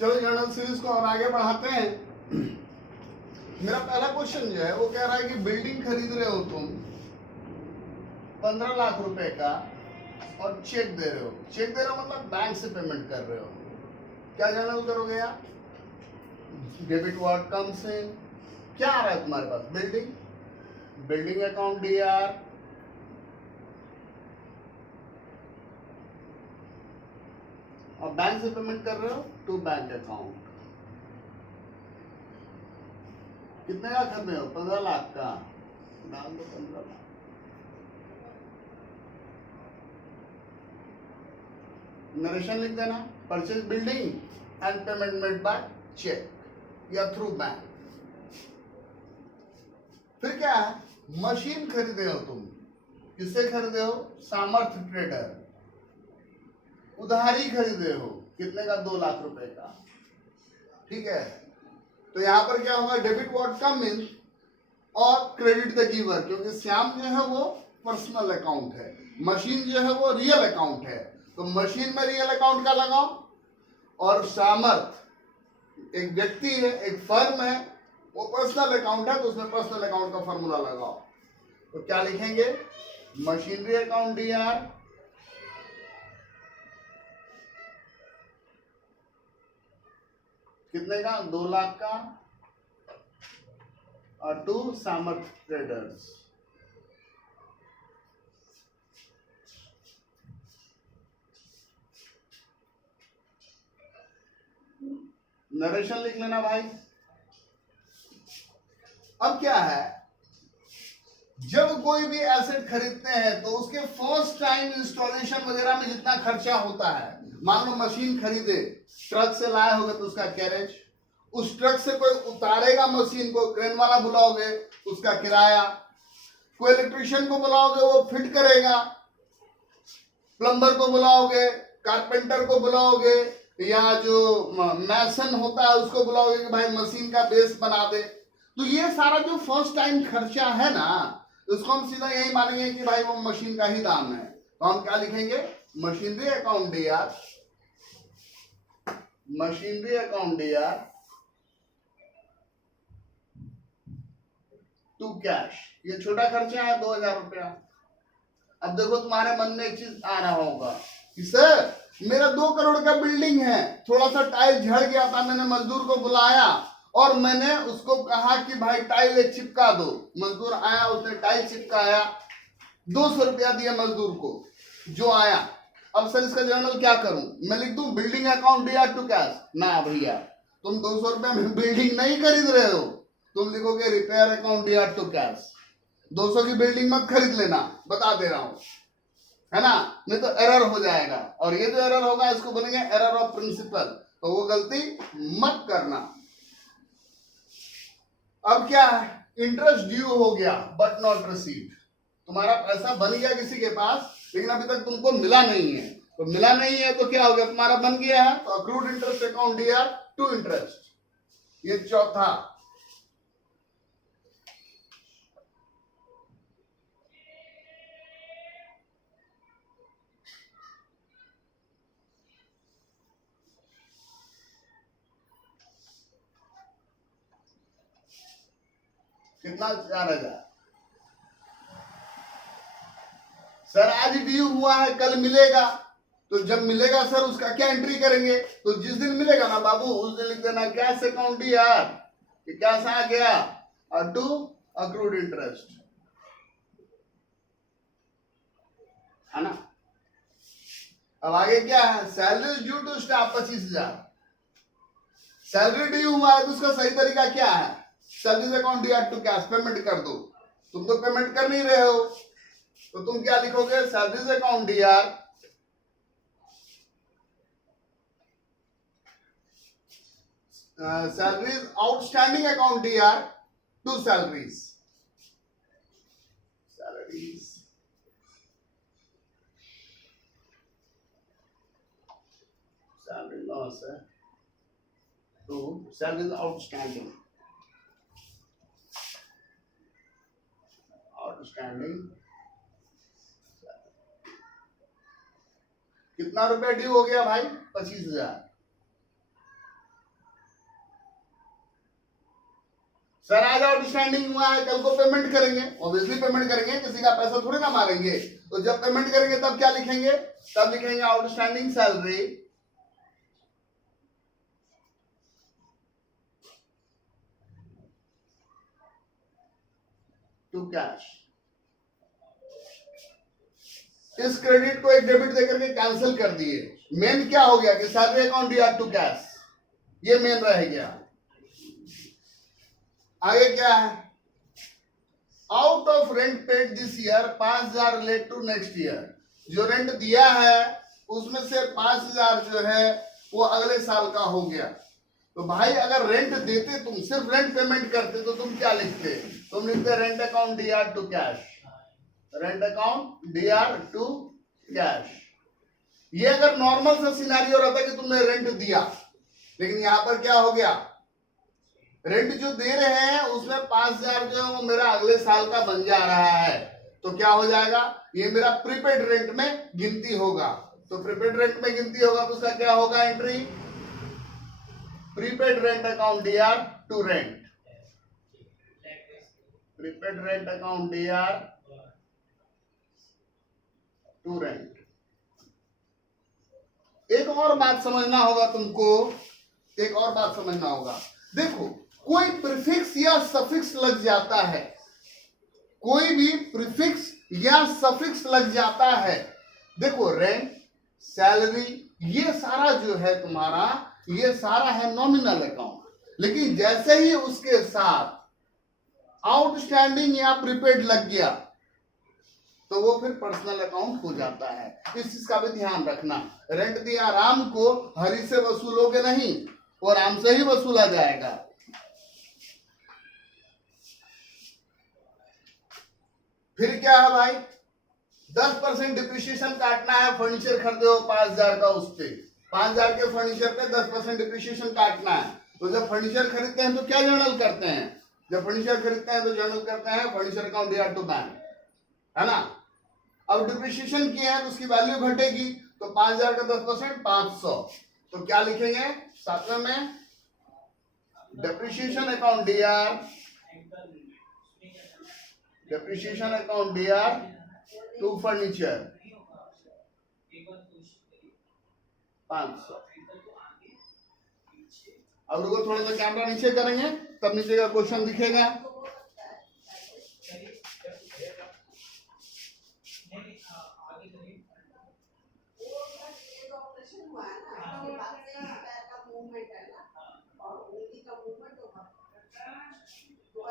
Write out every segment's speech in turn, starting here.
चलो journal series को और आगे बढ़ाते हैं। मेरा पहला क्वेश्चन जो है वो कह रहा है कि बिल्डिंग खरीद रहे हो तुम 15 लाख रुपए का और चेक दे रहे हो। चेक दे रहे हो मतलब बैंक से पेमेंट कर रहे हो। क्या जर्नल करोगे यार? Debit word comes in. क्या आ रहा है तुम्हारे पास? बिल्डिंग, बिल्डिंग अकाउंट डीआर, और बैंक से पेमेंट कर रहे हो टू बैंक अकाउंट। कितने का खरीदे हो? 15 लाख का। डाल दो 15 लाख। नरेशन लिख देना, purchase building and payment made by cheque या थ्रू बैंक। फिर क्या है? मशीन खरीदे हो तुम। किससे खरीदे हो? सामर्थ्य ट्रेडर। उधारी खरीदे हो। कितने का? 2 लाख रुपए का। ठीक है, तो यहां पर क्या होगा? डेबिट व्हाट कम इन और क्रेडिट द गिवर, क्योंकि श्याम जो है वो पर्सनल अकाउंट है, मशीन जो है वो रियल अकाउंट है। तो मशीन में रियल अकाउंट का लगाओ, और सामर्थ एक व्यक्ति है, एक फर्म है, वो पर्सनल अकाउंट है, तो उसमें पर्सनल अकाउंट का फॉर्मूला लगाओ। तो क्या लिखेंगे? मशीनरी अकाउंट डीआर, कितने का? 2 लाख का, और टू सामर्थ ट्रेडर्स। नरेशन लिख लेना भाई। अब क्या है, जब कोई भी एसेट खरीदते हैं तो उसके फर्स्ट टाइम इंस्टॉलेशन वगैरह में जितना खर्चा होता है, मान लो मशीन खरीदे, ट्रक से लाए होगे तो उसका कैरेज, उस ट्रक से कोई उतारेगा मशीन को, क्रेन वाला बुलाओगे, उसका किराया, कोई इलेक्ट्रिशियन को बुलाओगे वो फिट करेगा, प्लम्बर को बुलाओगे, कारपेंटर को बुलाओगे, या जो मैसन होता है उसको बुलाओगे कि भाई मशीन का बेस बना दे। तो ये सारा जो फर्स्ट टाइम खर्चा है ना, उसको हम सीधा यही मानेंगे कि भाई वो मशीन का ही दाम है। तो हम क्या लिखेंगे? Machinery account DR, machinery account DR to cash. ये छोटा खर्चा है 2000 रुपया। अब देखो तुम्हारे मन में एक चीज आ रहा होगा कि सर मेरा 2 करोड़ का बिल्डिंग है, थोड़ा सा टाइल झड़ गया था, मैंने मजदूर को बुलाया और मैंने उसको कहा कि भाई टाइल एक चिपका दो। मजदूर आया, उसने टाइल चिपकाया, 200 रुपया दिया मजदूर को जो आया। अब सर इसका जर्नल क्या करूं? मैं लिख दूं building account DR to cash? ना भैया, तुम 200 रुपया में बिल्डिंग नहीं खरीद रहे हो, तुम लिखोगे repair account DR to cash. 200 की बिल्डिंग मत खरीद लेना, बता दे रहा हूं, है ना, नहीं तो एरर हो जाएगा। और ये जो एरर होगा इसको बोलेंगे एरर ऑफ प्रिंसिपल, तो वो गलती मत करना। अब क्या है? इंटरेस्ट ड्यू हो गया बट नॉट रिसीव्ड। तुम्हारा पैसा बन गया किसी के पास, लेकिन अभी तक तुमको मिला नहीं है। तो मिला नहीं है तो क्या हो गया? तुम्हारा बन गया है, तो accrued interest account DR to interest. ये चौथा। कितना? 4000। सर आज ड्यू हुआ है, कल मिलेगा। तो जब मिलेगा सर उसका क्या एंट्री करेंगे? तो जिस दिन मिलेगा ना बाबू, उस दिन लिख देना कैश अकाउंट डीआर, कैश आ गया, और टू अक्रूड इंटरेस्ट, है ना। अब आगे क्या है? Salary due to staff 25,000। Salary due हुआ है तो उसका सही तरीका क्या है? Salaries account DR to cash, payment कर दो। तुम तो पेमेंट कर नहीं रहे हो, तो तुम क्या लिखोगे? Salaries account DR salaries outstanding account DR to salaries, salaries salary loss है टू सैलरीज आउटस्टैंडिंग, आउटस्टैंडिंग। कितना रुपया ड्यू हो गया भाई? 25,000। सर आज आउटस्टैंडिंग हुआ है, कल को पेमेंट करेंगे, ऑब्वियसली पेमेंट करेंगे, किसी का पैसा थोड़ी ना मारेंगे। तो जब पेमेंट करेंगे तब क्या लिखेंगे, तब लिखेंगे आउटस्टैंडिंग सैलरी टू कैश। इस क्रेडिट को एक डेबिट देकर के कैंसिल कर दिए। मेन क्या हो गया कि salary account DR to cash, ये मेन रह गया। आगे क्या है, out of rent paid this year 5,000 relate to next year. जो रेंट दिया है उसमें से 5,000 जो है वो अगले साल का हो गया। तो भाई अगर रेंट देते, तुम सिर्फ रेंट पेमेंट करते तो तुम क्या लिखते, तुम लिखते rent account DR to cash, rent account DR to cash. ये अगर नॉर्मल सा सिनेरियो रहता कि तुमने रेंट दिया, लेकिन यहां पर क्या हो गया, रेंट जो दे रहे हैं उसमें 5,000 जो है वो मेरा अगले साल का बन जा रहा है। तो क्या हो जाएगा, ये मेरा प्रीपेड रेंट में गिनती होगा। तो प्रीपेड रेंट में गिनती होगा तो उसका क्या होगा entry, prepaid rent account DR to rent, prepaid rent account DR to rent. एक और बात समझना होगा तुमको, एक और बात समझना होगा। देखो कोई प्रीफिक्स या सफिक्स लग जाता है, कोई भी प्रीफिक्स या सफिक्स लग जाता है। देखो रेंट, सैलरी, ये सारा जो है तुम्हारा, ये सारा है नॉमिनल अकाउंट, लेकिन जैसे ही उसके साथ आउटस्टैंडिंग या प्रीपेड लग गया तो वो फिर पर्सनल अकाउंट हो जाता है। इस चीज का भी ध्यान रखना। रेंट दिया राम को, हरी से वसूलोगे नहीं, वो राम से ही वसूला जाएगा। फिर क्या है भाई, 10% डिप्रिशिएशन काटना है। फर्नीचर खरीदे हो 5,000 का, उस पे 5,000 के फर्नीचर पे 10% डिप्रिशिएशन काटना है। तो जब फर्नीचर खरीदते हैं तो क्या जर्नल करते हैं, जब फर्नीचर खरीदते हैं तो जर्नल करते हैं furniture account DR to bank, है ना। अब डिप्रिशिएशन किया है तो उसकी वैल्यू घटेगी, तो 5,000 का 10% 500। तो क्या लिखेंगे सातवें में, depreciation account DR, depreciation account DR to furniture 500। अब रुको थोड़ा सा कैमरा नीचे करेंगे तब नीचे का क्वेश्चन दिखेगा।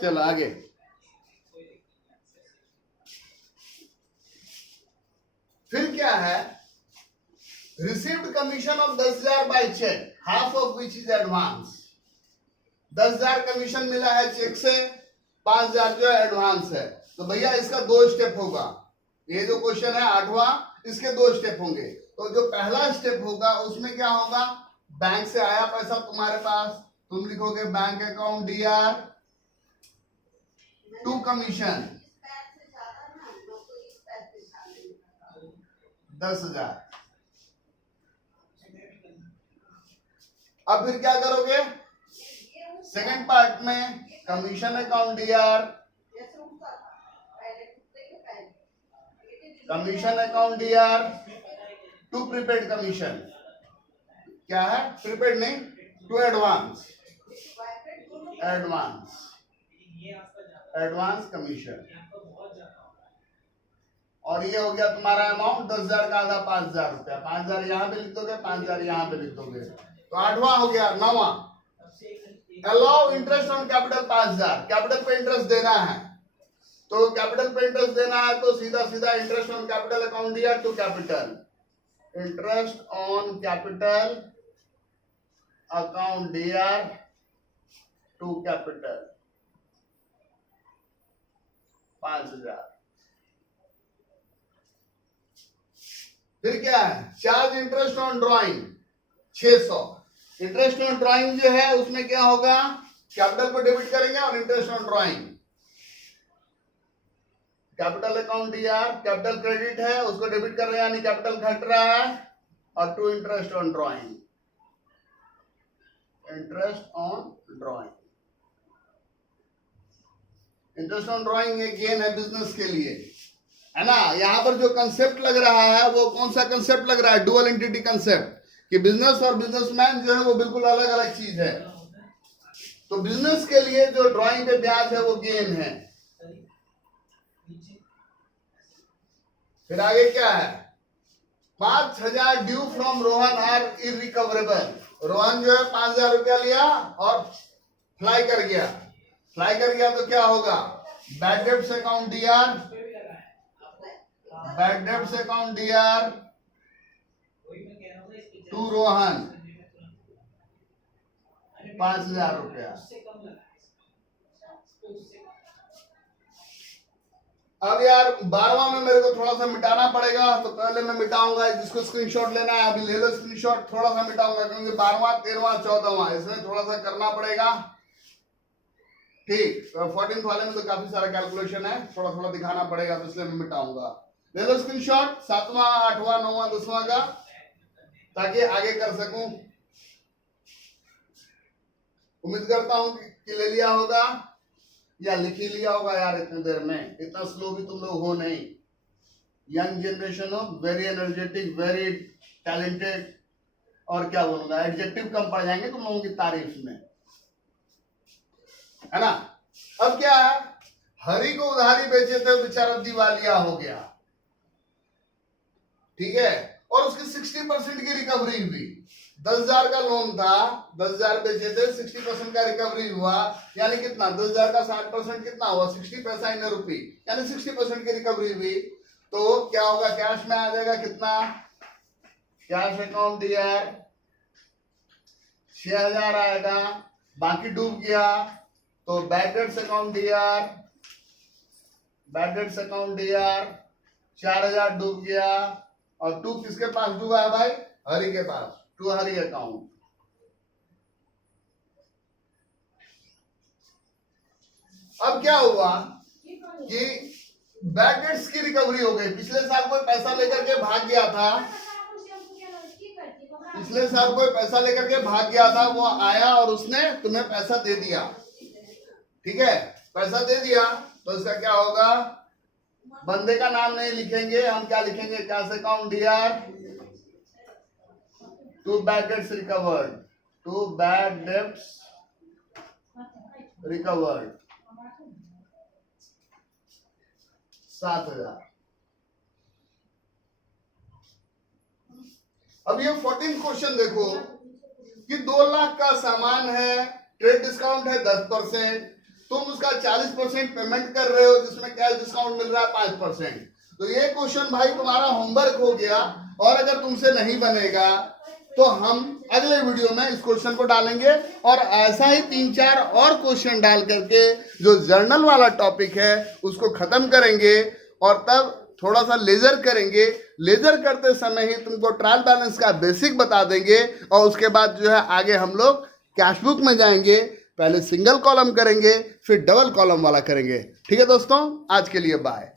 चलो आगे, फिर क्या है, received commission of 10,000 by cheque, half of which is advance. 10,000 commission मिला है चेक से, 5,000 जो है एडवांस है। तो भैया इसका 2 स्टेप होगा। ये जो क्वेश्चन है 8वां, इसके 2 स्टेप होंगे। तो जो पहला स्टेप होगा उसमें क्या होगा, बैंक से आया पैसा तुम्हारे पास, तुम लिखोगे bank account DR to commission 10,000। अब फिर क्या करोगे, सेकंड पार्ट में commission account DR, commission account DR to prepaid commission, क्या है प्रीपेड नहीं, to advance, advance, advance commission. और ये हो गया तुम्हारा अमाउंट 10,000 का आधा 5,000 रुपया, 5,000 यहां पे लिख दोगे, 5,000 यहां पे लिख दोगे। तो 8वां हो गया। 9वां, allow interest on capital 5,000, capital पे इंटरेस्ट देना है। तो कैपिटल पे इंटरेस्ट देना है तो सीधा सीधा interest on capital account DR to capital, interest on capital account DR to capital 5,000। फिर क्या है, charge interest on drawing 600। Interest on drawing जो है उसमें क्या होगा, कैपिटल को डेबिट करेंगे और interest on drawing, capital account D R, capital credit है उसको डेबिट कर रहे हैं यानी कैपिटल घट रहा है, और to interest on drawing, interest on drawing. Interest on drawing ये गेन है बिजनेस के लिए, है ना। यहाँ पर जो कंसेप्ट लग रहा है वो कौन सा कंसेप्ट लग रहा है? डुअल एंटिटी कंसेप्ट, कि बिजनेस और बिजनेसमैन जो है वो बिल्कुल अलग अलग चीज है। तो बिजनेस के लिए जो ड्राइंग पे ब्याज है वो गेन है। फिर आगे क्या है? 5,000 due from Rohan are irrecoverable. Rohan जो है 5,000 रुपया लिया और फ्लाई कर गया। फ्लाई कर गया तो क्या होगा? Bad debts account DR, bad debts account DR to Rohan 5,000 रुपया। अब यार 12वां में मेरे को थोड़ा सा मिटाना पड़ेगा, तो पहले मैं मिटाऊंगा। जिसको स्क्रीनशॉट लेना है अभी ले लो स्क्रीनशॉट। थोड़ा सा मिटाऊंगा क्योंकि 12वां 13वां 14वां इसमें थोड़ा सा करना पड़ेगा। ठीक, तो 14th वाले में तो काफी सारा कैलकुलेशन है, थोड़ा थोड़ा दिखाना पड़ेगा, तो इसलिए मैं मिटाऊंगा। ले लो स्क्रीनशॉट 7वां 8वां 9वां 10वां का, ताकि आगे कर सकूं। उम्मीद करता हूं कि ले लिया होगा या लिख ही लिया होगा यार इतनी देर में। इतना स्लो भी तुम लोग हो नहीं। यंग जनरेशन हो, वेरी एनर्जेटिक, वेरी टैलेंटेड, और क्या बोलूंगा, एडजेक्टिव कम पड़ जाएंगे तुम लोगों की तारीफ में, है ना। अब क्या है? हरि को उधारी बेचे थे, बेचारा दिवालिया हो गया, ठीक है, और उसकी 60% की रिकवरी हुई। 10,000 का लोन था, 10,000 बेचे थे, 60% का रिकवरी हुआ, यानी कितना? 10,000 का 60% कितना हुआ? 60 पैसा इन रुपी, यानी 60% की रिकवरी हुई। तो क्या होगा? कैश में आ जाएगा कितना? कैश अकाउंट दिया 6,000 आएगा, बाकी डूब गया तो बैड डेट्स अकाउंट दिया, बैड डेट्स अकाउंट दिया 4,000 डूब गया। और 2 किसके पास डूबा है भाई? हरि के पास, टू हरि अकाउंट। अब क्या हुआ कि बैड डेट्स की रिकवरी हो गई। पिछले साल कोई पैसा लेकर के भाग गया था, पिछले साल कोई पैसा लेकर के भाग गया था, वो आया और उसने तुम्हें पैसा दे दिया, ठीक है, पैसा दे दिया, तो इसका क्या होगा? बंदे का नाम नहीं लिखेंगे हम, क्या लिखेंगे? Cash account DR to bad debts recovered, to bad debts recovered 7,000। अब ये 14th क्वेश्चन देखो कि 2 लाख का सामान है, ट्रेड डिस्काउंट है 10%, तुम उसका 40% पेमेंट कर रहे हो, जिसमें कैश डिस्काउंट मिल रहा है 5%। तो ये क्वेश्चन भाई तुम्हारा होमवर्क हो गया, और अगर तुमसे नहीं बनेगा तो हम अगले वीडियो में इस क्वेश्चन को डालेंगे, और ऐसा ही 3-4 और क्वेश्चन डाल करके जो जर्नल वाला टॉपिक है उसको खत्म करेंगे, और तब थोड़ा सा लेजर करेंगे। लेजर करते समय ही तुमको ट्रायल बैलेंस का बेसिक बता देंगे, और उसके बाद जो है आगे हम लोग कैश बुक में जाएंगे। पहले सिंगल कॉलम करेंगे, फिर डबल कॉलम वाला करेंगे। ठीक है दोस्तों, आज के लिए बाय।